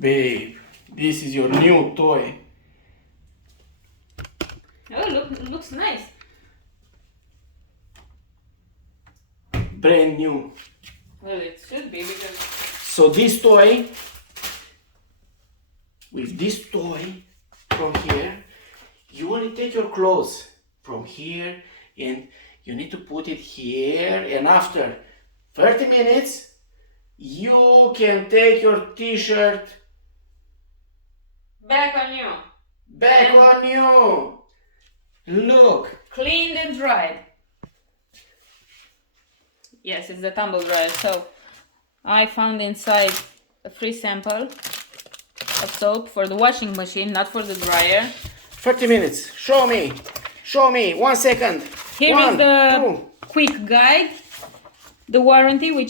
Babe, this is your new toy. Oh, looks nice. Brand new. Well, it should be because... So this toy, with this toy from here, you only take your clothes from here and you need to put it here, and after 30 minutes you can take your t-shirt Back on you. back on you. Look. Cleaned and dried. Yes, it's the tumble dryer. So I found inside a free sample of soap for the washing machine, not for the dryer. 30 minutes. Show me. 1 second. Here is the quick guide, the warranty, which